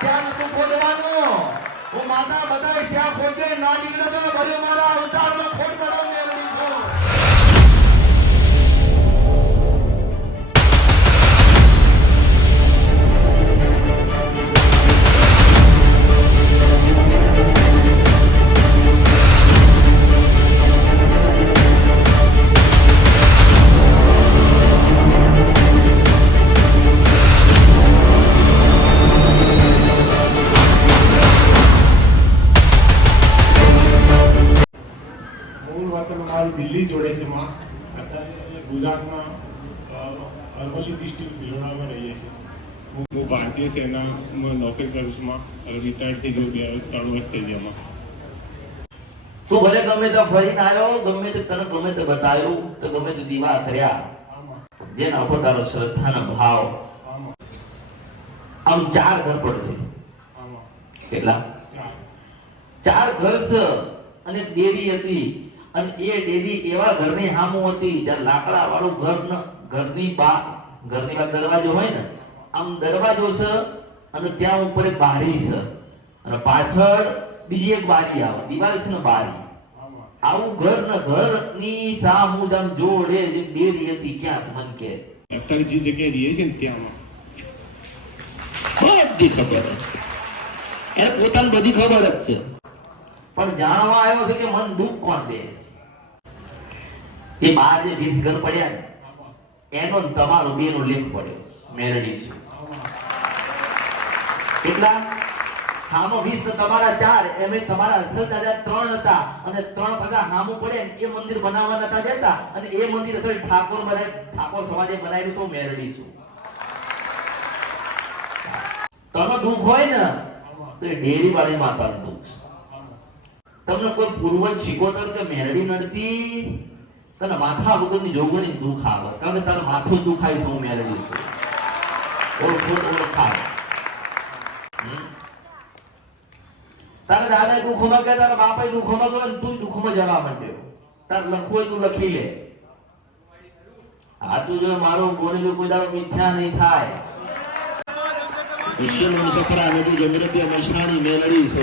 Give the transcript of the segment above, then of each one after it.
ત્યાં નતું ખોદવાનું? હું માતા, બધાય ત્યાં પહોંચે, ના નીકળે તો ભલે મારા અવતારમાં ખોટ પડો મૂળ દિલ્હી જોડે છે માં અત્યારે ગુજરાતમાં અરવલ્લી ડિસ્ટ્રિક્ટ ભિલોડામાં રહીએ છીએ. હું ભારતીય સેનામાં નોકરી કરું છું માં થઈ ગયો બે ત્રણ વર્ષ થઈ ગયા તું ભલે ગમે તો ફરીને આવ્યો ગમે તે તને ગમે તે બતાવ્યું તો ગમે તે દીવા કર્યા. જેના ઉપર તારો શ્રદ્ધાનો ભાવ આમ. ચાર ઘર પડશે. કેટલા? ચાર. ઘર છે અને ડેરી હતી. અને એ ડેરી એવા ઘરની હામું હતી જ્યાં લાકડા વાળું ઘર ન ઘરની બા ઘરની બા દરવાજો હોય ને આમ દરવાજો છે અને ત્યાં ઉપર એક બારી છે. અને પાછળ બીજી એક બારી આવે દિવાલ છે ને બારી. આવું ઘર ને ઘરની સામું જ આમ જોડે જે ડેરી હતી ક્યાં છે મન કે. અત્યારે જે જગ્યાએ રહીએ છીએ ને ત્યાંમાં બધી ખબર એને પોતાની બધી ખબર જ છે. પણ જાણવા આવ્યો છે કે મન દુઃખ કોણ દે એ બાર જે વીસ ઘર પડ્યા ને, એનો તમારો બેનો લેખ પડ્યો. મેરડી છે. કેટલા? હામો વીસ તમારા ચાર, એમે તમારા અસલ દાદા ત્રણ હતા અને ત્રણ પાછા હામો પડે એ મંદિર બનાવવા નતા દેતા અને એ મંદિર અસલ ઠાકોર બનાવી, ઠાકોર સમાજે બનાવ્યું તો મેરડી છું. તનો દુઃખ હોય ને, તો એ ડેરી વાળી માતાનું દુઃખ તમને કોઈ પૂર્વજ શીખોતર કે મેરડી નડતી? તને માથા વગરની જોગણી દુઃખ આવે છે. કારણ કે તારું માથું દુખાય છે હું મેરડી છું ઓળખો તો ઓળખાય તારા દાદા દુઃખમાં કે તારા બાપા દુઃખમાં ગયો તું દુઃખમાં જવા માંડ્યો તાર લખવું તું લખી લે આ જો મારું બોલેલું કોઈ દાડો મિથ્યા નહીં થાય મેલડી છો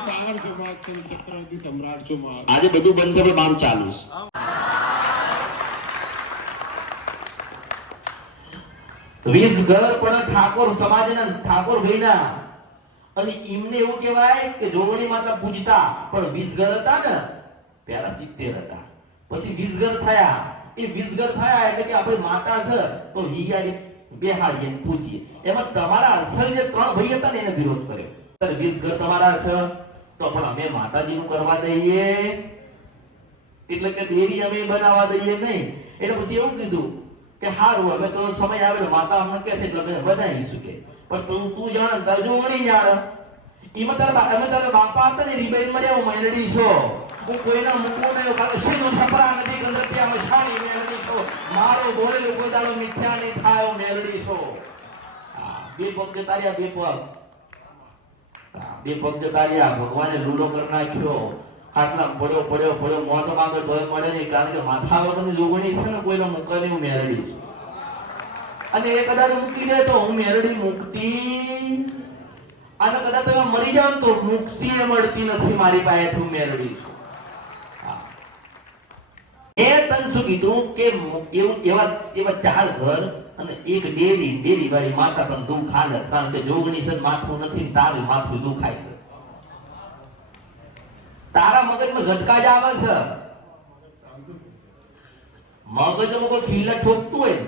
પાવર છો માં ચક્રવર્તી સમ્રાટ છો માં આજે બધું બનશે પણ મારું ચાલુ છે વીસ ઘર પણ ઠાકોર સમાજના ઠાકોર ભાઈના અને એમને એવું કહેવાય કે જોગણી માતા પૂજતા, પણ વીસ ઘર હતા ને પેલા સિત્તેર હતા. પછી વીસ ઘર થયા. એ વીસ ઘર થયા એટલે કે આપણે માતા છે, તો હિયારી બેહાડીએ, પૂજીએ. એમાં તમારા અસલ જે ત્રણ ભાઈ હતા ને એને વિરોધ કર્યો. ત્યારે વીસ ઘર તમારા છે, તો પણ અમે માતાજીનું કરવા દઈએ એટલે કે દેરી અમે બનાવવા દઈએ નહીં. એટલે પછી એવું કીધું કે હારું, હવે તો સમય આવે માતા અમને કહે છે એટલે અમે બનાવીશું કે પણ તું તું જાણ તારે જોગણી જાણ. એમાં તારા અમે તારા બાપા હતા ને, રીબાઈન મળ્યા હું મેલડી છો. હું કોઈના મૂકવું નહીં કારણ શીનું છપરા નથી ગંદરતી અમે શાણી મેલડી છો. મારો બોલેલો કોઈ દાડો મિથ્યા નહીં થાય, હું મેલડી છો. બે પગ તાર્યા બે પગ. બે પગ તાર્યા ભગવાને લૂલો કરી નાખ્યો. ખાટલા પડ્યો પડ્યો પડ્યો મોત માંગે તોય મળે નહીં, કારણ કે માથા જોગણી છે ને, કોઈને મૂકે હું મેરડી અને એ કદાચ મૂકી દે તો હું મેરડી મુક્તિ. અને કદાચ તમે મરી જાવ તો મુક્તિ એ મળતી નથી, મારી પાસે હું મેરડી છું. એ તન શું કીધું કે એવું એવા એવા ચાર ઘર અને એક ડેરી ડેરી વાળી માતા પણ દુઃખ હાલે. કારણ કે જોગણી છે માથું નથી તારું માથું દુખાય છે. તારા મગજમાં ઝટકા જ આવે છે. મગજમાં કોઈ ખીલા ઠોકતું હોય.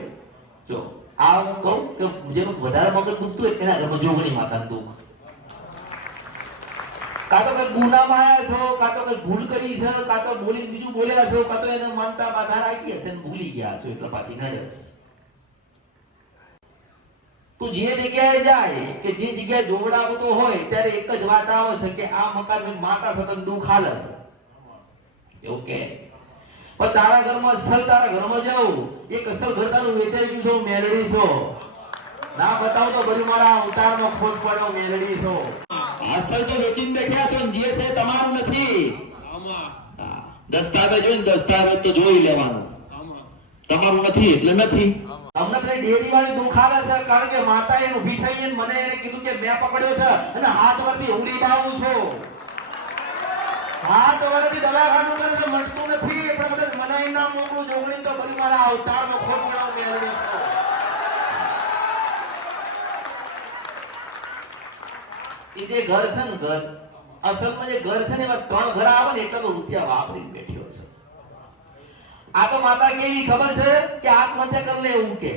જો, આ હું કહું કે જેનું વધારે મગજ દુખતું હોય એના ઘરમાં જોગણી માતા દુઃખ. કાં તો કઈ ગુનામાં આવ્યા છો, કાં તો કઈ ભૂલ કરી છે, કાં તો બોલી બીજું બોલ્યા છો, કાં તો એને માનતા બાધા રાખી હશે ભૂલી ગયા છો, એટલે પાછી ના છે. તું જે જગ્યાએ જાય કે જે જગ્યાએ જોવડાવતો હોય ત્યારે એક જ વાત આવે છે કે આ મકાન માતા સતત દુઃખ હાલે છે. એવું કે? પણ તારા ઘરમાં અસલ તારા ઘરમાં જાઉં એક અસલ ઘર તારું વેચાઈ ગયું છો મેલડી છો. ના બતાવો તો બધું મારા અવતારમાં ખોટ પડો મેલડી છો. અસલ તો વેચીને બેઠ્યા છો ને જે છે તમારું નથી. દસ્તાવેજ હોય ને દસ્તાવેજ તો જોઈ લેવાનું. તમારું નથી એટલે નથી. અમને પેલી ડેરી વાળી દુખાવે છે, કારણ કે માતા એનું ભીસાઈ મને એને કીધું કે મેં પકડ્યો છે અને હાથ વરથી ઉડી બાવું છું. હાથ વરથી દવાખાનું કરે છે, મટતું નથી. એટલે કદાચ મને ના મોકલું જોગણી તો બધી મારા અવતારનો ખોટ બનાવ મેળવી એ જે ઘર છે ને ઘર, અસલમાં જે ઘર છે ને એમાં ત્રણ ઘર આવે ને, એટલા તો રૂપિયા વાપરીને બેઠ્યો છે આ તો માતા કેવી? ખબર છે કે આત્મહત્યા કરી લે એવું કે.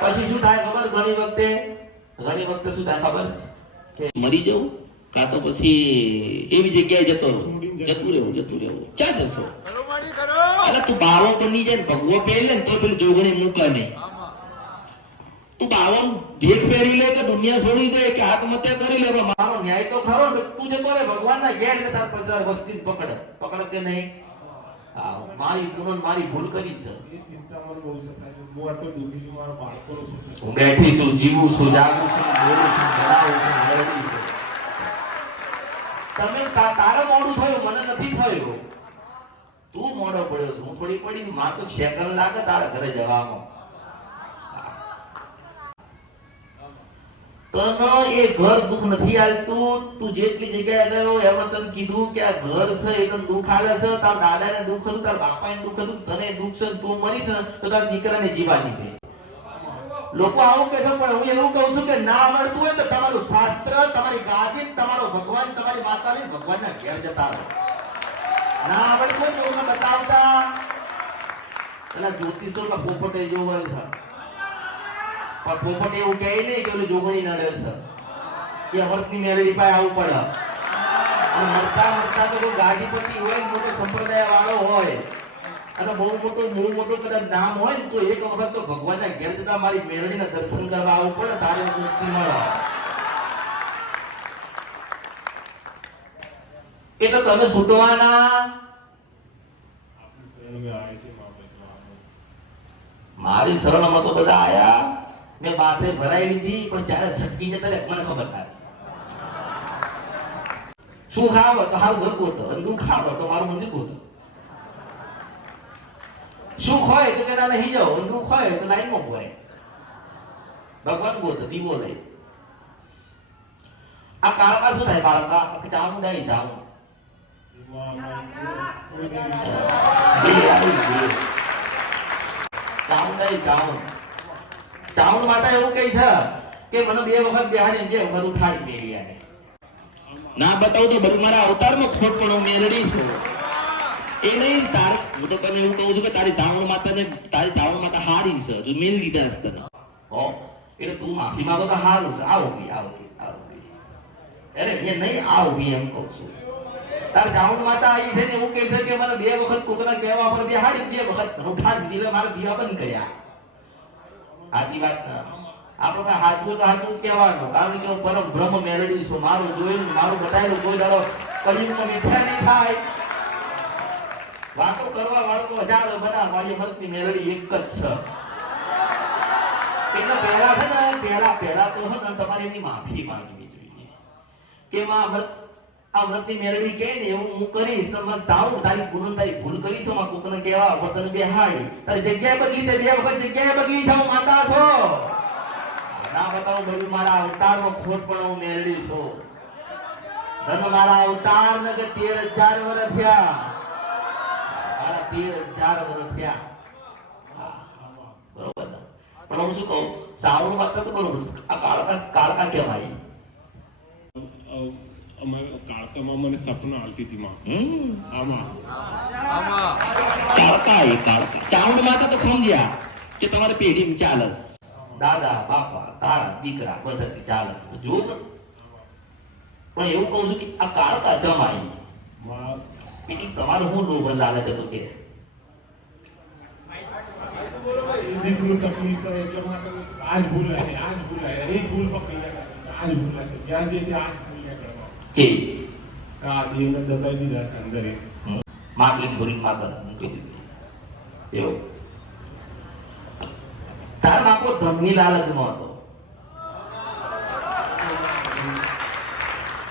પછી શું થાય ખબર? ઘણી વખતે ઘણી વખતે શું થાય ખબર? છે કે મરી જવું કાં તો પછી એવી જગ્યાએ જતો રહું. જતું રહેવું જતું રહેવું. ક્યાં જશો. અરે તું બારો બની જાય ને ભગવો પહેરી લે ને તો પેલી જોગણી મૂકે નહીં. તું બાવન ભેખ પહેરી લે કે દુનિયા છોડી દે કે આત્મહત્યા કરી લે મારો ન્યાય તો ખરો ને તું જે રે ભગવાનના ઘેર ને તાર પછી વસ્તી પકડે. પકડે કે નહીં? હા મારી પૂનમ મારી ભૂલ કરી છે. એ ચિંતા મને બહુ સતાય છે હું બેઠી છું જીવું છું જાગું છું બોલું છું ધરાવું છું મેળવી છું. તમે તારા મોડું થયું મને નથી થયું. તું મોડો પડ્યો છું. હું થોડી પડી માં મારે તો સેકન્ડ લાગે તારા ઘરે જવામાં. તને એ ઘર દુઃખ નથી આવતું તું જેટલી જગ્યાએ ગયો એમાં તને કીધું કે આ ઘર છે, એ દુઃખ આલે છે. તાર દાદાને દુઃખ હતું, તાર બાપાને દુઃખ હતું, તને દુઃખ છે તું મરી છે તો તાર દીકરાને જીવા નીકળે લોકો આવું કહે છે, પણ હું એવું કહું છું કે ના આવડતું હોય તો તમારું શાસ્ત્ર, તમારી ગાદી તમારો ભગવાન, તમારી માતા ને ભગવાનના ઘેર જતા રહો. ના આવડતું હોય તો બતાવતા. પેલા જ્યોતિષો કા પોપટે જોવા છે. પણ પોપટ એવું કહે નહીં કે ઓલી જોગણી નડે છે. એ અમૃતની મેળવી પાસે આવું પડે. અને મરતા મરતા તો કોઈ ગાડીપતિ હોય ને મોટો સંપ્રદાય વાળો હોય અને બહુ મોટું બહુ મોટું કદાચ નામ હોય ને તો એક વખત તો ભગવાનના ઘેર જતા મારી મેળડીના દર્શન કરવા આવવું પડે તારે મુક્તિ મળે. એટલે તમે છૂટવાના. મારી શરણમાં તો બધા આયા. મેં બાથે ભરાઈ લીધી પણ જ્યારે છટકી જતા મને ખબર ના શું ખાવ તો હારું ઘર ગોતો અને દુઃખ ખાવ તો મારું મંદિર ગોતો સુખ હોય તો કે નહીં જાઓ અને દુઃખ હોય તો લાઈનમાં ઊભો ભગવાન ગોતો દીવો લઈ. આ કાળકા શું થાય બાળકા? ચામુંડાઈ જાઉં ચાવું ચાવું કોઈ દેવી ચાવણ માતા એવું કહે છે કે મને બે વખત બેહાડી બે વખત ઉઠાડી મેલી આવે ના બતાવું તો બધું મારા અવતારમાં ખોટ પણ હું મેલડી છું. એ નહીં તાર હું તો તને એવું કહું છું કે તારી ચાવણ માતાને તારી ચાવણ માતા હારી છે તું મેલ લીધા હશે તને. હો એટલે તું માફી માંગો તો હારું છે. આવો બી આવો આવો અરે એ નહીં આવો બી એમ કહું છું. તાર ચાવણ માતા આવી છે ને એવું કહે છે કે મને બે વખત કોકના કહેવા પર બે હાડી બે વખત ઉઠાડી એટલે મારે દીવા બંધ કર્યા. સાચી વાત ના. આપણે કઈ હાચું તો હાથું જ કહેવાનું. કારણ કે હું પરમ બ્રહ્મ મેળવી છું. મારું જોયું, મારું બતાવેલું કોઈ દાડો કળિયુગમાં મિથ્યા નહીં થાય. વાતો કરવા વાળો તો હજારો બધા, મારી મરતી મેલડી એક જ છે. એટલે પહેલા છે ને, પહેલા પહેલા તો છે ને, તમારે એની માફી માંગવી જોઈએ. કે માં આ અમૃતની મેળવી કે ને એવું હું કરીશ, તો મત જાઉં તારી ભૂલ તારી ભૂલ કરીશમાં કોકને કહેવા વતન તને બેહાડી. તારી જગ્યાએ બદલી તે બે વખત જગ્યાએ બદલી જાઉં, માતા છો. ના બતાવું, બધું મારા અવતારનો ખોટ પણ હું મેળવી છું. ધન મારા અવતાર ને કે તેર હજાર વર્ષ થયા. મારા તેર હજાર વર્ષ થયા. બરોબર પણ હું શું કહું? સાવણ વાત તો બરોબર આ કાળકા કાળકા કહેવાય. અમારે કાળકામાં મને સપના આવતી હતી માં. હમ. આમાં. કાળકા એ કાળકા ચાવડ માતા તો સમજ્યા કે તમારે પેઢી ચાલસ. દાદા બાપા તારા દીકરા બધાથી ચાલસ. જો. પણ એવું કહું છું કે આ કાળકા જમાઈ. માં એટલે તમારું હું લોભ લાલચ હતો કે? દીકરું તકલીફ છે માટે આજ ભૂલાય આજ ભૂલાય એ ભૂલ પકડી આજ આજ ભૂલાશે જ્યાં જે ત્યાં કે આ દેવને દબાઈ દીધા છે અંદર એ. ભૂરી માતા મૂકી દીધી. એવું. તારા બાપો ધનની લાલચમાં હતો.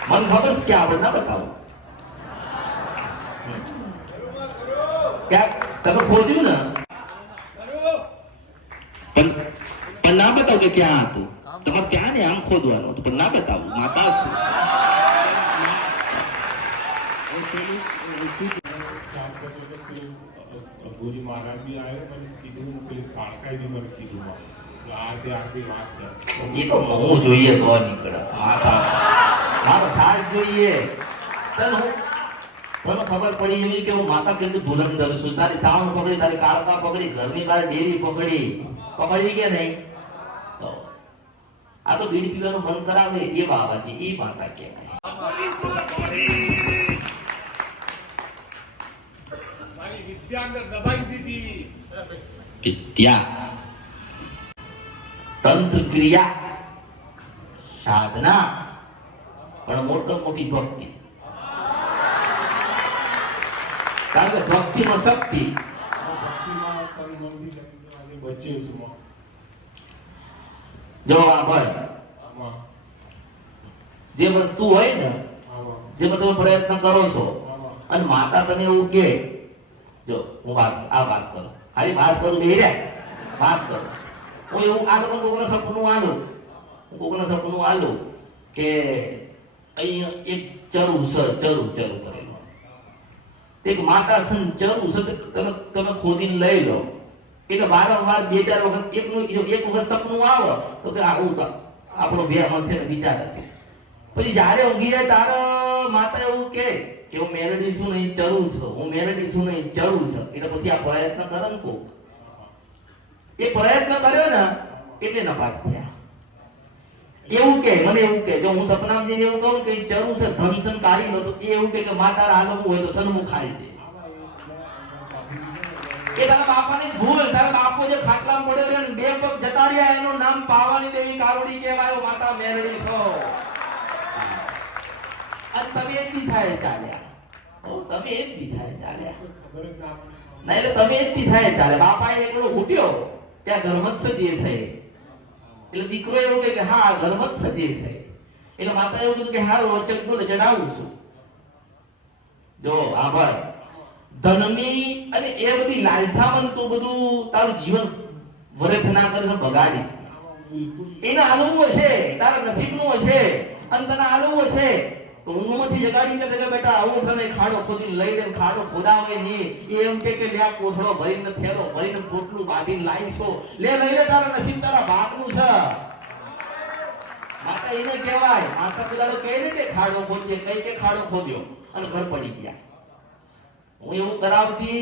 મને ખબર છે કે આપણે ના બતાવો. તમે ખોદ્યું ને? પણ ના બતાવો કે ક્યાં હતું. તમારે ત્યાં ને આમ ખોદવાનું હતું પણ ના બતાવું. માતા શું? ગુરુ મહારાજ બી આવ્યો મને કીધું પેલી કાળકાએ બી મને કીધું આરતી કે આ તે આખી વાત છે એ તો હું જોઈએ તો નીકળે મારો સાથ જોઈએ. તને તને ખબર પડી એવી કે હું માતા કેટલી ધુલંધર છું. તારી સાવણ પકડી, તારી કાળકા પકડી, ઘરની તારી ડેરી પકડી. પકડી કે નહીં? આ તો બીડી પીવાનું મન કરાવે એ બાબાજી એ માતા કહેવાય મારી વિદ્યા અંદર દબાઈ દીધી. વિદ્યા. તંત્ર ક્રિયા સાધના. પણ મોટો મોટી ભક્તિ. કારણ કે શક્તિ ભક્તિમાં માં. જો આ ભાઈ જે વસ્તુ હોય ને જે તમે પ્રયત્ન કરો છો અને માતા તને એવું કે જો, હું વાત આ વાત કરું. ખાલી વાત કરું બે રે વાત કરું. હું એવું આ તમે કોકના સપનું આલું. હું કોકના સપનું આલું કે અહીંયા એક ચરુ સ ચરુ ચરુ કરેલું. એક માતા સન ચરુ છે તમે તમે ખોદીને લઈ લો. એટલે વારંવાર બે ચાર વખત એકનું એક વખત સપનું આવે, તો કે આવું તો આપણો બે મળશે વિચાર હશે. પછી જ્યારે ઊંઘી જાય, તારા માતા એવું કે કે મેલડી છું નહીં ચરું છું. હું મેલેડી છું નહીં ચરું છું. એટલે પછી આ પ્રયત્ન કરે ને કોક. એ પ્રયત્ન કર્યો ને, એટલે નપાસ થયા. એવું કે, મને એવું કે, જો હું સપનામાં જઈને એવું કહું કે ચરું છે ધમસન કાઢી લો એ એવું કે કે માતા આગમું હોય તો સન્મુખ ખાઈ દે એ મેં- મેં તારા બાપાની ભૂલ, તારા બાપો જે ખાટલામાં પડ્યો રહ્યો બે પગ જતા રહ્યા, એનું નામ પાવાની દેવી કારોડી કહેવાય, માતા મેલડી છો. અને તમે એક દિશાએ છે દીકરો એવું કે, હા આ ઘરમત સજીએ છે એટલે માતા એવું કીધું કે હા વચન બોલે જણાવું છું. જો, આભાર. ધનની અને એ બધી લાલસામાં તું બધું તારું જીવન વરેથ ના કરે બગાડીશ એના છે આલવું હશે તારા નસીબનું હશે, અને તને આલવું હશે. તો ઊંઘમાંથી જગાડીને કહે કે બેટા આવું તને ખાડો ખોદી લઈ દે ખાડો ખોદાવે નહીં. એ એમ કે કે, લ્યા કોથળો ભરીને ફેરો, ભરીને પોટલું બાંધીને લાવીશો લે લઈ લે તારા નસીબ તારા ભાગનું છે. માતા એને કહેવાય, માતા પેલા કહે ને કે ખાડો ખોદીએ કઈ કે ખાડો ખોદ્યો. અને ઘર પડી ગયા. હું એવું કરાવતી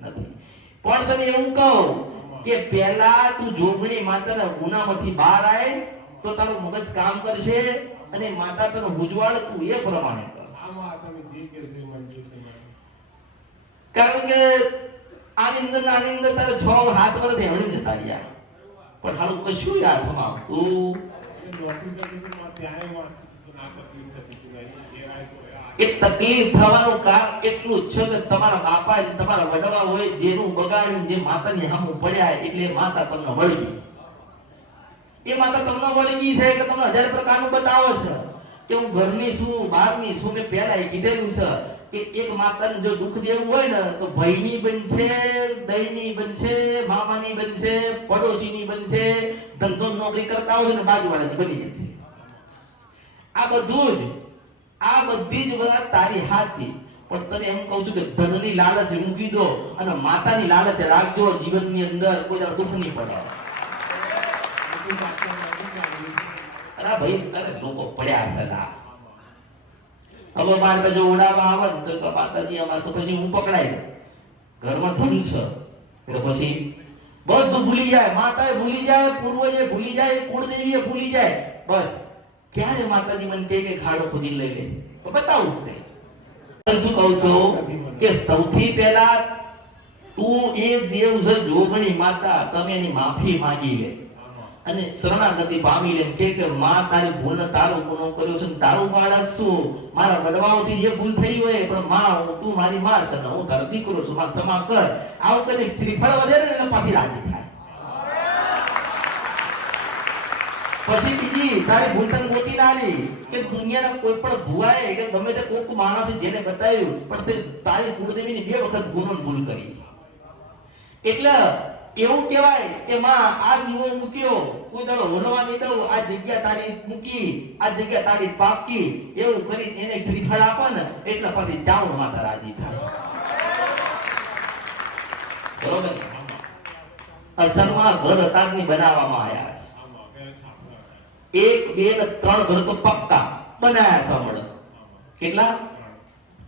નથી. પણ તને એવું કહું કે પહેલા તું જોગણી માતાના ગુનામાંથી બહાર આય, તો તારું મગજ કામ કરશે. અને માતા તને ઉજવાળ તું એ પ્રમાણે કર. કારણ કે આની અંદર ને આની અંદર તારે છ હાથ વર્ષ એમણે જતા રહ્યા. પણ હારું કશું હાથમાં આવતું. એ તકલીફ થવાનું કારણ એટલું છે કે તમારા બાપા તમારા વડવા હોય જેનું બગાડ્યું જે માતાની હામું પડ્યા એટલે માતા તમને વળગી. એ માતા તમને વળગી છે એટલે તમને હજાર પ્રકારનું બતાવો છે. કે હું ઘરની છું, બહારની છું મેં પહેલા એ કીધેલું છે કે એક માતાને જો દુઃખ દેવું હોય ને, તો ભાઈની બનશે દહીની બનશે, મામાની બનશે, પડોશીની બનશે, ધંધો નોકરી કરતા હોય ને, બાજુવાળાની બની જશે આ બધું જ, આ બધી જ વાત તારી હાથી પણ તને એમ કહું છું કે ધનની લાલચ મૂકી દો અને માતાની લાલચ રાખજો જીવનની અંદર, કોઈ દુઃખ નહીં પડે બધું વાંચવા માટે ચાલ્યું. અરે ભાઈ, અરે લોકો પડ્યા છે ના હવે મારે તો ઉડાવવા આવે ને તો કે માતાજી અમારે તો પછી હું પકડાય. ઘરમાં ધન છે. એટલે પછી બધું ભૂલી જાય, માતાએ ભૂલી જાય, પૂર્વજે ભૂલી જાય, કુળદેવીએ ભૂલી જાય. બસ. ક્યારે માતાજી મને કહે કે ખાડો ખોદી લઈ લે? તો બતાવું તે શું કહું છું કે સૌથી પહેલા તું એ દેવ છે જોગણી માતા, તમે એની માફી માંગી લે. અને શરણાગતિ પામી લે કે, માં તારી ભૂલ તારો ગુનો કર્યો છે તારું બાળક છું મારા વડવાઓથી જે ભૂલ થઈ હોય, પણ માં, હું તું મારી માં છે હું તારો દીકરો છું, મારે ક્ષમા કર. આવું કરીને શ્રીફળ વધે ને એટલે પાછી રાજી થાય. પછી બીજી, તારી ભૂલ તને ગોતી ના આલી કે દુનિયાના કોઈ પણ ભુવાએ, કે ગમે તે કોક માણસે જેને બતાવ્યું, પણ તે તારી કુળદેવીની બે વખત ગુનો ભૂલ કરી. એટલે એવું કહેવાય કે માં, આ દીવો મૂક્યો. કોઈ દાડો હોલવા નહીં દઉં આ જગ્યા તારી મૂકી, આ જગ્યા તારી પાકી. એવું કરી એને શ્રીફળ આપો ને, એટલે પછી ચાવણ માતા રાજી થાય. બરોબર? અસરમાં ઘર અતારની બનાવવામાં આવ્યા છે. એક, બે ને ત્રણ ઘર તો પક્કા બનાયા છે હમણાં. કેટલા?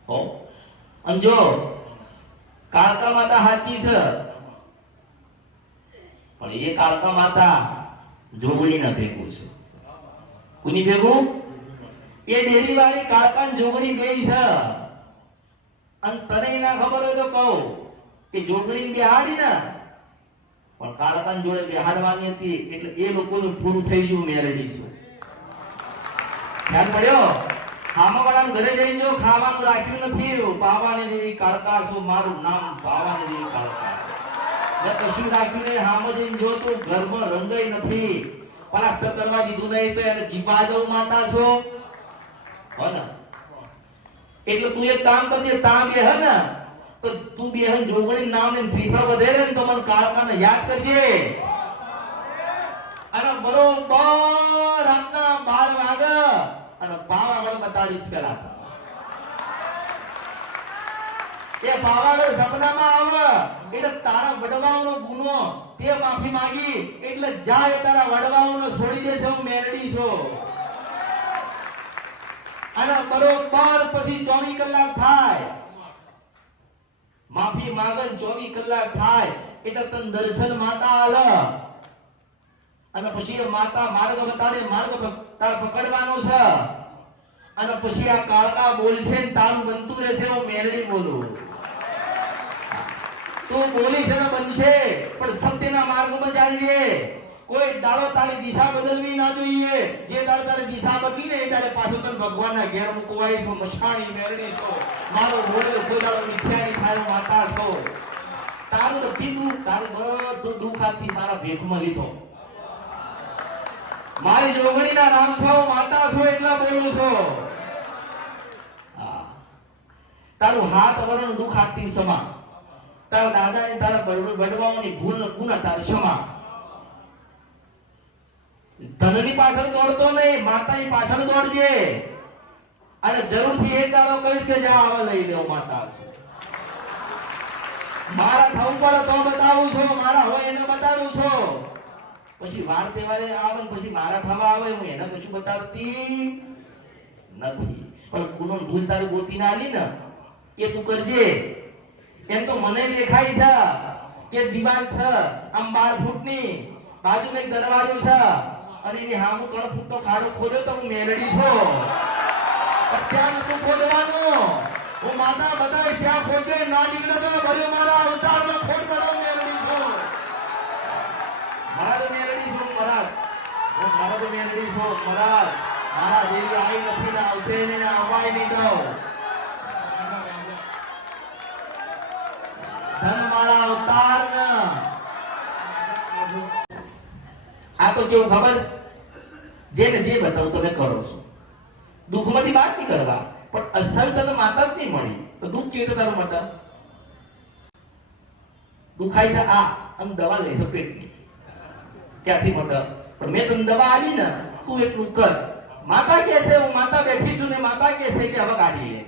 હો. અને જો કાળકા માતા સાચી છે. પણ એ કાળકા માતા જોગણીના ભેગું છે. કોની ભેગું? એ ડેરી વાળી કાળકા જોગણી ગઈ છે. અને તને ના ખબર હોય તો કહું કે જોગણી બેહાડી ને. પણ કાળકા જોડે બેહાડવાની હતી એટલે એ લોકોનું પૂરું થઈ ગયું મેરેડી છે ખ્યાલ પડ્યો? વાળા ઘરે જઈ જો ખાવાનું રાખ્યું નથી, પાવાને દેવી કાળકા છો મારું નામ પાવાને દેવી કાળકા હો ને? યાદ કરજે. અને બરોબર રાતના બાર વાગે અને પાવાગઢ બતાડીશ પેલા એ પાવાગઢ સપનામાં આવે. એટલે તારા વડવાઓનો ગુનો તે માફી માંગી. એટલે જાય તારા વડવાઓને છોડી દેશે હું મેરડી છું. અને બરોબર પછી ચોવીસ કલાક થાય. માફી માંગન ચોવીસ કલાક થાય. એટલે તને દર્શન માતા આલ અને પછી માતા માર્ગ બતાડે, માર્ગ તાર પકડવાનો છે. અને પછી આ કાળકા બોલશે ને તારું બનતું રહેશે, હું મેરડી બોલું. તું બોલીશ અને બનશે, પણ સત્યના માર્ગમાં ચાલીએ કોઈ દાડો તારી દિશા બદલવી ના જોઈએ. જે દાડો તારી દિશા બદલી ને એ દાડે પાછો તને ભગવાનના ઘેર મૂકવાય છો મશાણી મેરડી છો. મારો બોલ કોઈ દાડો મિથ્યાની થાય માતા છો. તારું બધી તું તારું બધું દુઃખ આથી મારા ભેખમાં લીધો. મારી જોગણીના નામ છો, માતા છો, એટલા બોલું છો. તારું હાથ વરણ દુઃખ આથી સમા. તારા દાદાની તારા બડવાઓની ભૂલ ગુના તારા ક્ષમા. ધનની પાછળ દોડતો નહીં, માતાની પાછળ દોડજે. અને જરૂરથી એક દાડો કહીશ કે જા, હવે લઈ લેવો માતા. મારા થવું પડે તો બતાવું છો, મારા હોય એને બતાડું છો. પછી વાર તહેવારે આવે પછી મારા થવા આવે, હું એને કશું બતાવતી નથી. પણ કુનો ભૂલ તારી ગોતી ના આલી ને, એ તું કરજે. એમ તો મને દેખાય છે કે દીવાલ છે આમ બાર ફૂટની. બાજુમાં એક દરવાજો છે. અને એની હામું ત્રણ ફૂટનો ખાડો ખોદ્યો તો હું મેલડી છો. ત્યાં નતું ખોદવાનું હું માતા બધા ત્યાં ખોજે ના નીકળે તો ભલે મારા અવતારમાં ખોટ પડો મેલડી છો. મારા તો મેલડી છો, મહારાજ. હું મારા તો મેલડી છો, મહારાજ. મારા જેવી આવી નથી ને આવશે ને ને નહીં દઉં ધન મારા અવતાર ને તો કેવું ખબર? છે? જેને જે બતાવું તમે કરો છો. દુઃખમાંથી બહાર નીકળવા પણ અસલ તને માતા જ નહીં મળી. તો દુઃખ કેવી રીતે તારું મટા દુખાય છે આ. અને દવા લઈશ પેટની. ક્યાંથી મટા? પણ મેં તને દવા આલી ને તું એટલું કર. માતા કે છે, હું માતા બેઠી છું ને માતા કે છે કે હવે કાઢી લે.